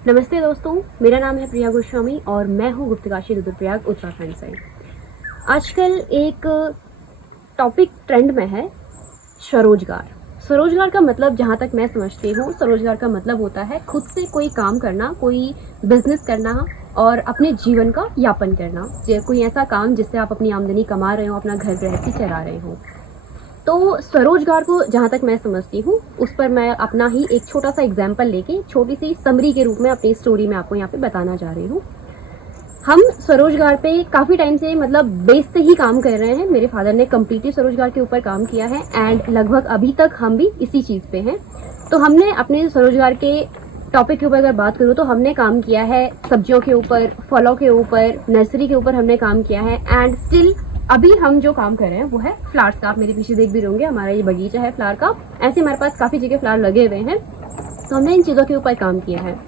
नमस्ते दोस्तों, मेरा नाम है प्रिया गोस्वामी और मैं हूँ गुप्तकाशी रुद्रप्रयाग उत्तराखंड से। आजकल एक टॉपिक ट्रेंड में है, स्वरोजगार। स्वरोजगार का मतलब जहाँ तक मैं समझती हूँ, स्वरोजगार का मतलब होता है खुद से कोई काम करना, कोई बिजनेस करना और अपने जीवन का यापन करना। कोई ऐसा काम जिससे आप अपनी आमदनी कमा रहे हो, अपना घर गृहस्थी चला रहे हो। तो स्वरोजगार को जहाँ तक मैं समझती हूँ, उस पर मैं अपना ही एक छोटा सा एग्जाम्पल लेके छोटी सी समरी के रूप में अपनी स्टोरी में आपको यहाँ पे बताना जा रही हूँ। हम स्वरोजगार पे काफ़ी टाइम से मतलब बेस से ही काम कर रहे हैं। मेरे फादर ने कम्प्लीटली स्वरोजगार के ऊपर काम किया है एंड लगभग अभी तक हम भी इसी चीज़ पे हैं। तो हमने अपने स्वरोजगार के टॉपिक के ऊपर अगर बात करूँ तो हमने काम किया है सब्जियों के ऊपर, फलों के ऊपर, नर्सरी के ऊपर हमने काम किया है एंड स्टिल अभी हम जो काम कर रहे हैं वो है फ्लावर्स का। आप मेरे पीछे देख भी रहे होंगे, हमारा ये बगीचा है फ्लावर का। ऐसे हमारे पास काफ़ी जगह फ्लावर लगे हुए हैं, तो हमने इन चीज़ों के ऊपर काम किया है।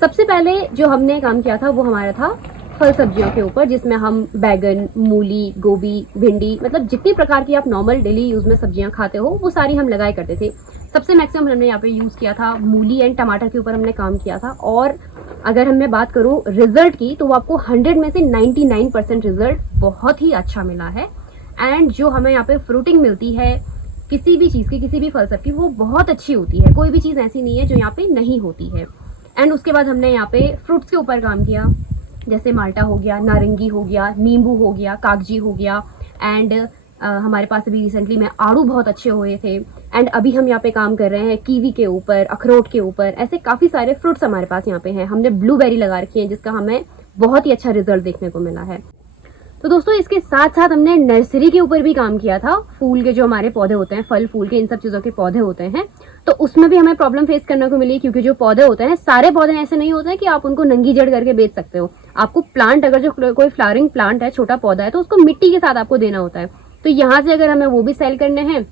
सबसे पहले जो हमने काम किया था वो हमारा था फल सब्जियों के ऊपर, जिसमें हम बैगन, मूली, गोभी, भिंडी, मतलब जितनी प्रकार की आप नॉर्मल डेली यूज़ में सब्जियां खाते हो वो सारी हम लगाया करते थे। सबसे मैक्सिमम हमने यहाँ पे यूज़ किया था मूली एंड टमाटर के ऊपर हमने काम किया था। और अगर मैं बात करूँ रिजल्ट की, तो वो आपको 100 में से 99% रिजल्ट बहुत ही अच्छा मिला है। एंड जो हमें यहाँ पे फ्रूटिंग मिलती है किसी भी चीज़ की, किसी भी फल सब की, वो बहुत अच्छी होती है। कोई भी चीज़ ऐसी नहीं है जो यहाँ पे नहीं होती है। एंड उसके बाद हमने यहाँ पे फ्रूट्स के ऊपर काम किया, जैसे माल्टा हो गया, नारंगी हो गया, नींबू हो गया, कागजी हो गया। एंड हमारे पास अभी रिसेंटली में आड़ू बहुत अच्छे हुए थे। एंड अभी हम यहाँ पे काम कर रहे हैं कीवी के ऊपर, अखरोट के ऊपर। ऐसे काफ़ी सारे फ्रूट्स हमारे पास यहाँ पे हैं। हमने ब्लूबेरी लगा रखी है जिसका हमें बहुत ही अच्छा रिजल्ट देखने को मिला है। तो दोस्तों इसके साथ साथ हमने नर्सरी के ऊपर भी काम किया था। फूल के जो हमारे पौधे होते हैं, फल फूल के, इन सब चीज़ों के पौधे होते हैं, तो उसमें भी हमें प्रॉब्लम फेस करने को मिली। क्योंकि जो पौधे होते हैं, सारे पौधे ऐसे नहीं होते हैं कि आप उनको नंगी जड़ करके बेच सकते हो। आपको प्लांट, अगर जो कोई फ्लावरिंग प्लांट है, छोटा पौधा है, तो उसको मिट्टी के साथ आपको देना होता है। तो यहाँ से अगर हमें वो भी सेल करने हैं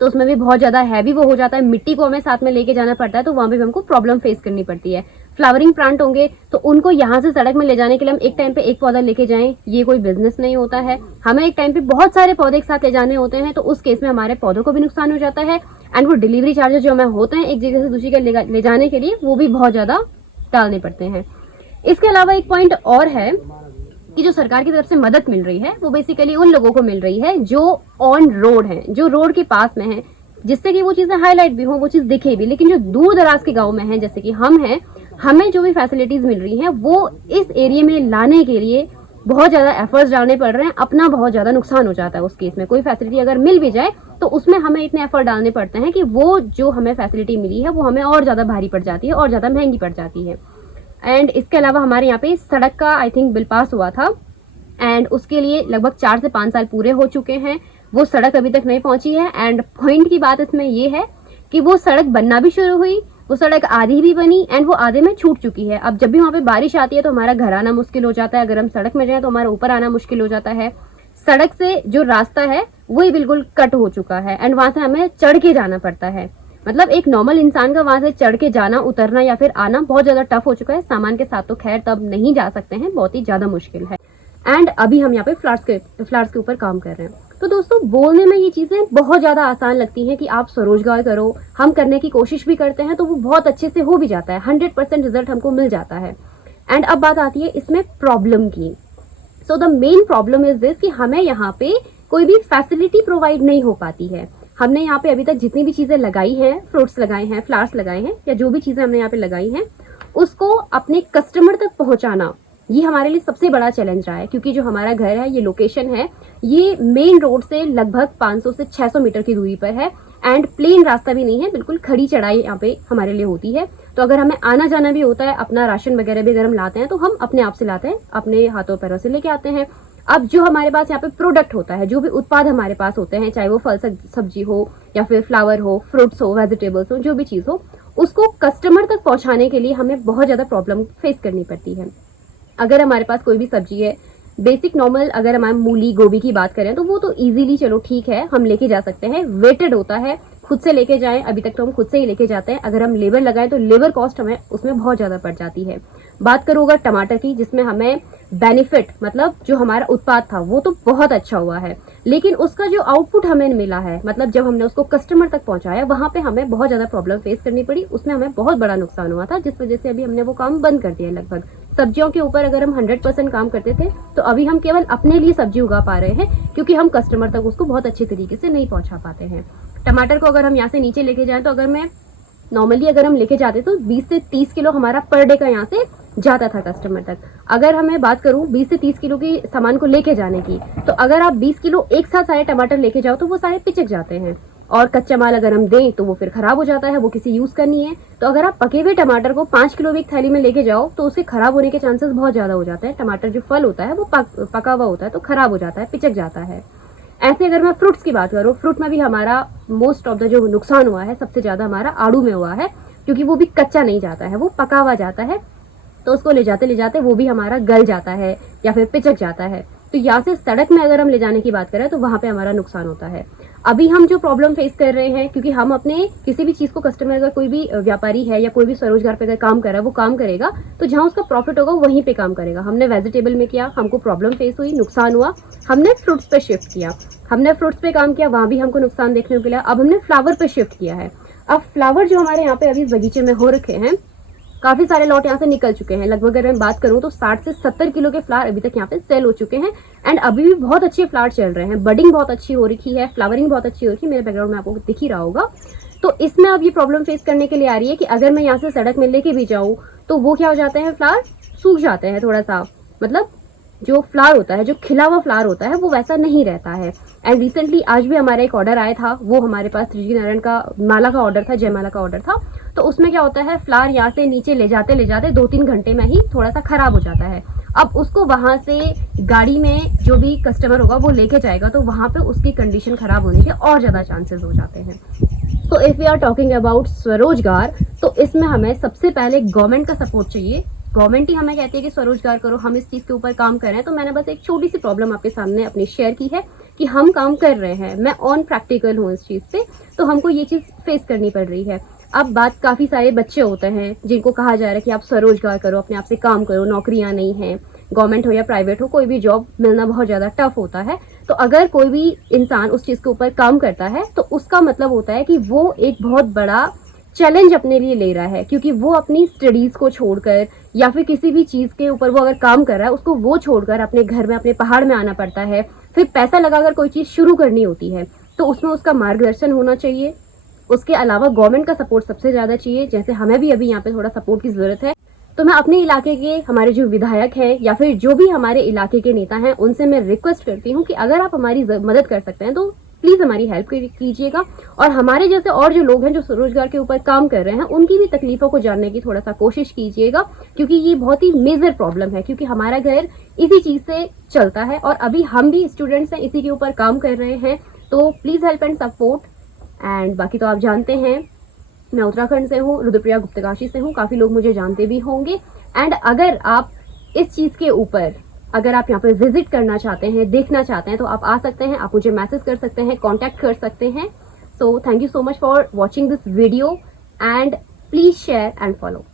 तो उसमें भी बहुत ज़्यादा हैवी वो हो जाता है, मिट्टी को हमें साथ में लेके जाना पड़ता है, तो वहाँ पे भी हमको प्रॉब्लम फेस करनी पड़ती है। फ्लावरिंग प्लांट होंगे तो उनको यहाँ से सड़क में ले जाने के लिए हम एक टाइम पे एक पौधा लेके जाएं, ये कोई बिजनेस नहीं होता है। हमें एक टाइम पे बहुत सारे पौधे एक साथ ले जाने होते हैं, तो उस केस में हमारे पौधों को भी नुकसान हो जाता है। एंड वो डिलीवरी चार्जेस जो हमें होते हैं एक जगह से दूसरी जगह ले जाने के लिए, वो भी बहुत ज़्यादा डालने पड़ते हैं। इसके अलावा एक पॉइंट और है कि जो सरकार की तरफ से मदद मिल रही है वो बेसिकली उन लोगों को मिल रही है जो ऑन रोड हैं, जो रोड के पास में हैं, जिससे कि वो चीज़ें हाईलाइट भी हो, वो चीज़ दिखे भी। लेकिन जो दूर दराज के गांव में है, जैसे कि हम हैं, हमें जो भी फैसिलिटीज़ मिल रही हैं वो इस एरिया में लाने के लिए बहुत ज़्यादा एफर्ट्स डालने पड़ रहे हैं। अपना बहुत ज़्यादा नुकसान हो जाता है उस केस में। कोई फैसिलिटी अगर मिल भी जाए तो उसमें हमें इतने एफर्ट डालने पड़ते हैं कि वो जो हमें फैसिलिटी मिली है वो हमें और ज़्यादा भारी पड़ जाती है और ज़्यादा महंगी पड़ जाती है। एंड इसके अलावा हमारे यहाँ पे सड़क का आई थिंक बिल पास हुआ था एंड उसके लिए लगभग 4 से 5 साल पूरे हो चुके हैं। वो सड़क अभी तक नहीं पहुंची है। एंड पॉइंट की बात इसमें ये है कि वो सड़क बनना भी शुरू हुई, वो सड़क आधी भी बनी एंड वो आधे में छूट चुकी है। अब जब भी वहाँ पे बारिश आती है तो हमारा घर आना मुश्किल हो जाता है। अगर हम सड़क में जाएं तो हमारा ऊपर आना मुश्किल हो जाता है। सड़क से जो रास्ता है वही बिल्कुल कट हो चुका है एंड वहाँ से हमें चढ़ के जाना पड़ता है। मतलब एक नॉर्मल इंसान का वहाँ से चढ़ के जाना, उतरना या फिर आना बहुत ज़्यादा टफ हो चुका है। सामान के साथ तो खैर तब नहीं जा सकते हैं, बहुत ही ज़्यादा मुश्किल है। एंड अभी हम यहाँ पे फ्लावर्स के ऊपर काम कर रहे हैं। तो दोस्तों बोलने में ये चीज़ें बहुत ज़्यादा आसान लगती हैं कि आप स्वरोजगार करो, हम करने की कोशिश भी करते हैं तो वो बहुत अच्छे से हो भी जाता है, 100% रिजल्ट हमको मिल जाता है। एंड अब बात आती है इसमें प्रॉब्लम की। So the main problem is this कि हमें यहाँ पे कोई भी फैसिलिटी प्रोवाइड नहीं हो पाती है। हमने यहाँ पे अभी तक जितनी भी चीज़ें लगाई हैं, फ्रूट्स लगाए हैं, फ्लावर्स लगाए हैं, या जो भी चीज़ें हमने यहाँ पे लगाई हैं, उसको अपने कस्टमर तक पहुँचाना, ये हमारे लिए सबसे बड़ा चैलेंज रहा है। क्योंकि जो हमारा घर है, ये लोकेशन है, ये मेन रोड से लगभग 500 से 600 मीटर की दूरी पर है एंड प्लेन रास्ता भी नहीं है, बिल्कुल खड़ी चढ़ाई यहाँ पे हमारे लिए होती है। तो अगर हमें आना जाना भी होता है, अपना राशन वगैरह भी अगर हम लाते हैं तो हम अपने आप से लाते हैं, अपने हाथों पैरों से लेके आते हैं। अब जो हमारे पास यहाँ पे प्रोडक्ट होता है, जो भी उत्पाद हमारे पास होते हैं, चाहे वो फल सब्जी हो या फिर फ्लावर हो, फ्रूट्स हो, वेजिटेबल्स हो, जो भी चीज़ हो, उसको कस्टमर तक पहुँचाने के लिए हमें बहुत ज़्यादा प्रॉब्लम फेस करनी पड़ती है। अगर हमारे पास कोई भी सब्जी है, बेसिक नॉर्मल अगर हमारे मूली गोभी की बात करें तो वो तो इजीली चलो ठीक है हम लेके जा सकते हैं, वेटेड होता है, खुद से लेके जाएं, अभी तक तो हम खुद से ही लेके जाते हैं, अगर हम लेबर लगाएं तो लेबर कॉस्ट हमें उसमें बहुत ज्यादा पड़ जाती है। बात करूँ अगर टमाटर की, जिसमें हमें बेनिफिट मतलब जो हमारा उत्पाद था वो तो बहुत अच्छा हुआ है, लेकिन उसका जो आउटपुट हमें मिला है, मतलब जब हमने उसको कस्टमर तक पहुंचाया वहां पे हमें बहुत ज्यादा प्रॉब्लम फेस करनी पड़ी, उसमें हमें बहुत बड़ा नुकसान हुआ था, जिस वजह से अभी हमने वो काम बंद कर दिया है लगभग। सब्जियों के ऊपर अगर हम 100% काम करते थे तो अभी हम केवल अपने लिए सब्जी उगा पा रहे हैं, क्योंकि हम कस्टमर तक उसको बहुत अच्छे तरीके से नहीं पहुंचा पाते हैं। टमाटर को अगर हम यहाँ से नीचे लेके जाएं तो अगर मैं नॉर्मली अगर हम लेके जाते तो 20 से 30 किलो हमारा पर डे का यहाँ से जाता था कस्टमर तक। अगर हमें बात करूं 20 से 30 किलो की सामान को लेके जाने की, तो अगर आप 20 किलो एक साथ सारे टमाटर लेके जाओ तो वो सारे पिचक जाते हैं, और कच्चा माल अगर हम दें तो वो फिर खराब हो जाता है, वो किसी यूज का नहीं है। तो अगर आप पके हुए टमाटर को 5 किलो भी एक थैली में लेके जाओ तो उसके खराब होने के चांसेस बहुत ज्यादा हो जाते हैं। टमाटर जो फल होता है वो पका हुआ होता है तो खराब हो जाता है, पिचक जाता है। ऐसे अगर मैं फ्रूट्स की बात करूँ, फ्रूट में भी हमारा मोस्ट ऑफ द जो नुकसान हुआ है सबसे ज्यादा हमारा आड़ू में हुआ है, क्योंकि वो भी कच्चा नहीं जाता है, वो पका हुआ जाता है, तो उसको ले जाते वो भी हमारा गल जाता है या फिर पिचक जाता है। तो यहाँ से सड़क में अगर हम ले जाने की बात करें तो वहां पे हमारा नुकसान होता है। अभी हम जो प्रॉब्लम फेस कर रहे हैं, क्योंकि हम अपने किसी भी चीज को कस्टमर, अगर कोई भी व्यापारी है या कोई भी स्वरोजगार पे अगर काम कर रहा है वो काम करेगा तो जहां उसका प्रॉफिट होगा वहीं पे काम करेगा। हमने वेजिटेबल में किया, हमको प्रॉब्लम फेस हुई, नुकसान हुआ, हमने फ्रूट्स पे शिफ्ट किया, हमने फ्रूट्स पे काम किया, वहां भी हमको नुकसान देखने को मिला। अब हमने फ्लावर पे शिफ्ट किया है। अब फ्लावर जो हमारे यहाँ पे अभी बगीचे में हो रखे हैं, काफी सारे लॉट यहाँ से निकल चुके हैं। लगभग अगर मैं बात करूं तो 60 से 70 किलो के फ्लावर अभी तक यहाँ पे सेल हो चुके हैं, एंड अभी भी बहुत अच्छे फ्लावर चल रहे हैं। बडिंग बहुत अच्छी हो रखी है, फ्लावरिंग बहुत अच्छी हो रखी है, मेरे बैकग्राउंड में आपको दिख ही रहा होगा। तो इसमें अब ये प्रॉब्लम फेस करने के लिए आ रही है कि अगर मैं यहाँ से सड़क में लेके भी जाऊँ तो वो क्या हो जाते हैं, फ्लावर सूख जाते हैं थोड़ा सा, मतलब जो फ्लावर होता है, जो खिला हुआ फ्लावर होता है वो वैसा नहीं रहता है। एंड रिसेंटली आज भी हमारा एक ऑर्डर आया था, वो हमारे पास 3G नारायण का माला का ऑर्डर था, जयमाला का ऑर्डर था। तो उसमें क्या होता है, फ्लावर यहाँ से नीचे ले जाते 2-3 घंटे में ही थोड़ा सा खराब हो जाता है। अब उसको वहां से गाड़ी में जो भी कस्टमर होगा वो लेके जाएगा तो वहां पे उसकी कंडीशन खराब होने के और ज्यादा चांसेस हो जाते हैं। तो if we are talking about स्वरोजगार, तो इसमें हमें सबसे पहले गवर्नमेंट का सपोर्ट चाहिए। गवर्नमेंट ही हमें कहती है कि स्वरोजगार करो, हम इस चीज के ऊपर काम कर रहे हैं। तो मैंने बस एक छोटी सी प्रॉब्लम आपके सामने अपनी शेयर की है कि हम काम कर रहे हैं, मैं ऑन प्रैक्टिकल हूँ इस चीज पे, तो हमको ये चीज फेस करनी पड़ रही है। अब बात, काफी सारे बच्चे होते हैं जिनको कहा जा रहा है कि आप स्वरोजगार करो, अपने आप से काम करो, नौकरियां नहीं है, गवर्नमेंट हो या प्राइवेट हो, कोई भी जॉब मिलना बहुत ज्यादा टफ होता है। तो अगर कोई भी इंसान उस चीज के ऊपर काम करता है तो उसका मतलब होता है कि वो एक बहुत बड़ा चैलेंज अपने लिए ले रहा है, क्योंकि वो अपनी स्टडीज को छोड़कर या फिर किसी भी चीज के ऊपर वो अगर काम कर रहा है उसको वो छोड़कर अपने घर में, अपने पहाड़ में आना पड़ता है, फिर पैसा लगाकर कोई चीज शुरू करनी होती है। तो उसमें उसका मार्गदर्शन होना चाहिए। उसके अलावा गवर्नमेंट का सपोर्ट सबसे ज्यादा चाहिए, जैसे हमें भी अभी यहाँ पे थोड़ा सपोर्ट की जरूरत है। तो मैं अपने इलाके के हमारे जो विधायक हैं या फिर जो भी हमारे इलाके के नेता हैं उनसे मैं रिक्वेस्ट करती हूँ कि अगर आप हमारी मदद कर सकते हैं तो प्लीज हमारी हेल्प कीजिएगा, और हमारे जैसे और जो लोग हैं जो स्वरोजगार के ऊपर काम कर रहे हैं उनकी भी तकलीफों को जानने की थोड़ा सा कोशिश कीजिएगा, क्योंकि ये बहुत ही मेजर प्रॉब्लम है, क्योंकि हमारा घर इसी चीज से चलता है और अभी हम भी स्टूडेंट्स हैं, इसी के ऊपर काम कर रहे हैं। तो please help and support. And बाकी तो आप जानते हैं मैं उत्तराखंड से हूँ, रुद्रप्रिया गुप्तकाशी से हूँ, काफी लोग मुझे जानते भी होंगे। एंड अगर आप इस चीज के ऊपर, अगर आप यहाँ पे विजिट करना चाहते हैं, देखना चाहते हैं, तो आप आ सकते हैं, आप मुझे मैसेज कर सकते हैं, कांटेक्ट कर सकते हैं। So thank you so much for watching this video and please share and follow.